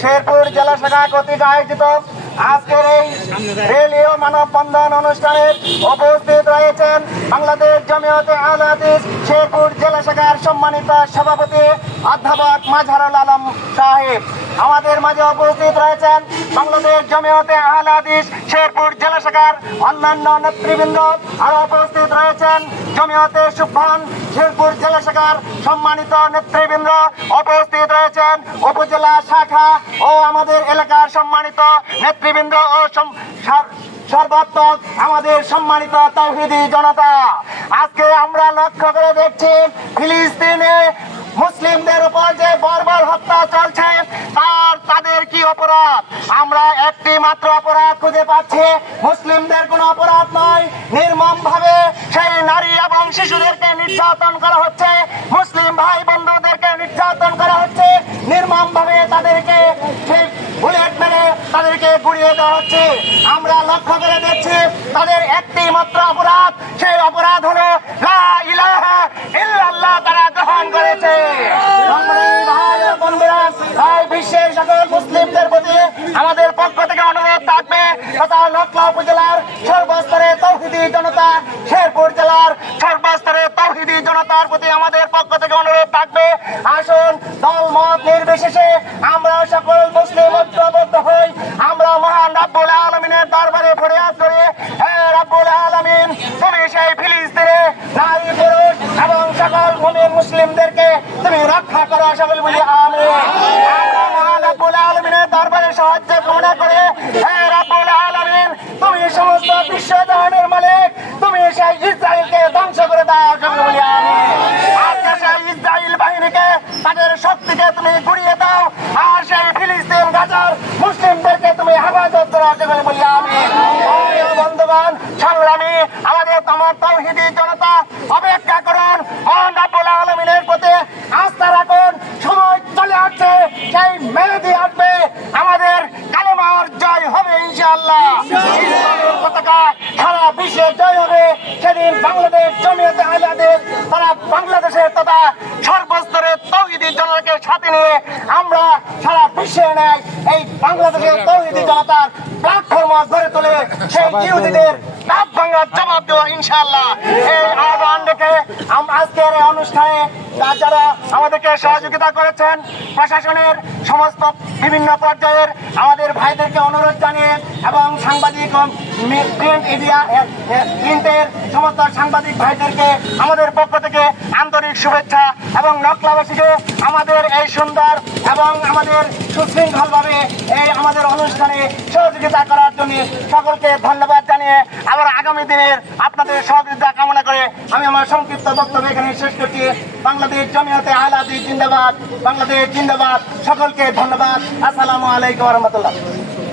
শেরপুর জেলা শাখা কর্তৃক আয়োজিত আজকের এই রেলীয় মানববন্ধন অনুষ্ঠানে উপস্থিত রয়েছেন বাংলাদেশ জমিয়তে আহলে হাদিস শেরপুর জেলা শাখার সম্মানিত সভাপতি অধ্যাপক মাজহারুল আলম সাহেব। আমাদের মাঝে উপস্থিত রয়েছেন বাংলাদেশ জমিয়তে আহলে হাদিস শেরপুর জেলা শাখার অন্যান্য নেতৃবৃন্দ। আরো উপস্থিত রয়েছেন জমিয়তে সুবহান শেরপুর জেলা শাখার সম্মানিত নেতৃবৃন্দ। উপস্থিত রয়েছেন উপজেলা শাখা ও আমাদের এলাকার সম্মানিত নেতৃবৃন্দ ও সর্বাত্মক আমাদের সম্মানিত তাওহীদি জনতা। আজকে আমরা লক্ষ্য করে দেখছি ফিলিস্তিনে মুসলিমদের উপর যে বর্বর হত্যা চলছে তাদের কি অপরাধ? আমরা একটি মাত্র অপরাধ খুঁজে পাচ্ছি, মুসলিমদের কোনো অপরাধ নয়। নির্মম ভাবে সেই নারী এবং শিশুদেরকে নির্যাতন করা হচ্ছে, মুসলিম ভাই বন্ধুদেরকে নির্যাতন করা হচ্ছে, নির্মম ভাবে তাদেরকে বুলেট মেরে তাদেরকে গুড়িয়ে দেওয়া হচ্ছে। আমরা লক্ষ্য করে দেখছি তাদের একটি মাত্র অপরাধ, সেই অপরাধ হলো লা ইলাহা ইল্লাল্লাহ তারা গ্রহণ করেছে। তাই বিশ্বের সকল মুসলিমদের প্রতি আমাদের পক্ষ থেকে অনুরোধ থাকবে তথা নকলা উপজেলার সর্বস্তরে তাওহীদি জনতা, শেরপুর জেলার সর্বস্তরে তাওহীদি জনতার প্রতি আমাদের পক্ষ থেকে অনুরোধ থাকবে, আসুন দল মত নির্বিশেষে আমরা সকল মুসলিম ঐক্যবদ্ধ হই। আমরা মহান রাব্বুল আলামিনের দরবারে ফরিয়াদ করি, হে রাব্বুল আলামিন, তুমি সেই ফিলিস্তিনে নারী পুরুষ এবং সকল মুমিন মুসলিমদেরকে তুমি রক্ষা করো, সকল বলি আমিন। আমরা মহান রাব্বুল আলামিনের দরবারে সাহায্য কামনা করে, হে রাব্বুল আলামিন, তুমি সমস্ত বিশ্ব জাহানের মালিক, তুমি সেই ইসরায়েলকে ধ্বংস করে দাও, সকল বলি আমিন। আজকে সেই ইসরায়েল বাহিনীকে তাদের শক্তিকে তুমি গুড়িয়ে দাও, আর সেই ফিলিস্তিন গাজার মুসলিমদেরকে তুমি হেফাজত করো, সকল বলি আমিন। বন্ধুগণ, সংগ্রামী আমাদের তোমার তাওহীদি জনতা, অপেক্ষা করুন, মহান রাব্বুল আলামিনের প্রতি আস্থা রাখুন। সময় চলে আসছে, সেই মেহেদী আসবে, আমাদের কালেমার জয় হবে ইনশাআল্লাহ। ইসলামের পতাকা সারা বিশ্বে জয় হবে। সেদিন বাংলাদেশ জমিয়তে আহলে হাদিস তারা বাংলাদেশের তথা সর্বস্তরের তাওহীদি জনতাকে সাথে নিয়ে আমরা সারা বিশ্বে নেয় এই বাংলাদেশের তাওহীদি জনতার প্ল্যাটফর্ম গড়ে তোলে, সেই ইহুদিদের দাঁত ভাঙার জবাব দেওয়া ইনশাআল্লাহ। এই আহ্বান রেখে আজকের এই অনুষ্ঠানে যারা আমাদেরকে সহযোগিতা করেছেন, প্রশাসনের সমস্ত বিভিন্ন পর্যায়ের আমাদের ভাইদেরকে অনুরোধ জানিয়ে এবং সাংবাদিক প্রিন্টের সমস্ত সাংবাদিক ভাইদেরকে আমাদের পক্ষ থেকে আন্তরিক শুভেচ্ছা এবং নকলাবাসীকে আমাদের এই সুন্দর এবং আমাদের সুশৃঙ্খলভাবে এই আমাদের অনুষ্ঠানে সহযোগিতা করার জন্য সকলকে ধন্যবাদ জানিয়ে আবার আগামী দিনের আপনাদের সহযোগিতা কামনা করে আমি আমার সংক্ষিপ্ত বক্তব্য এখানে শেষ করছি। বাংলাদেশ জমিয়তে আহলে হাদিস জিন্দাবাদ, বাংলাদেশ জিন্দাবাদ। সকলকে ধন্যবাদ। আসসালামু আলাইকুম ওয়া রাহমাতুল্লাহ।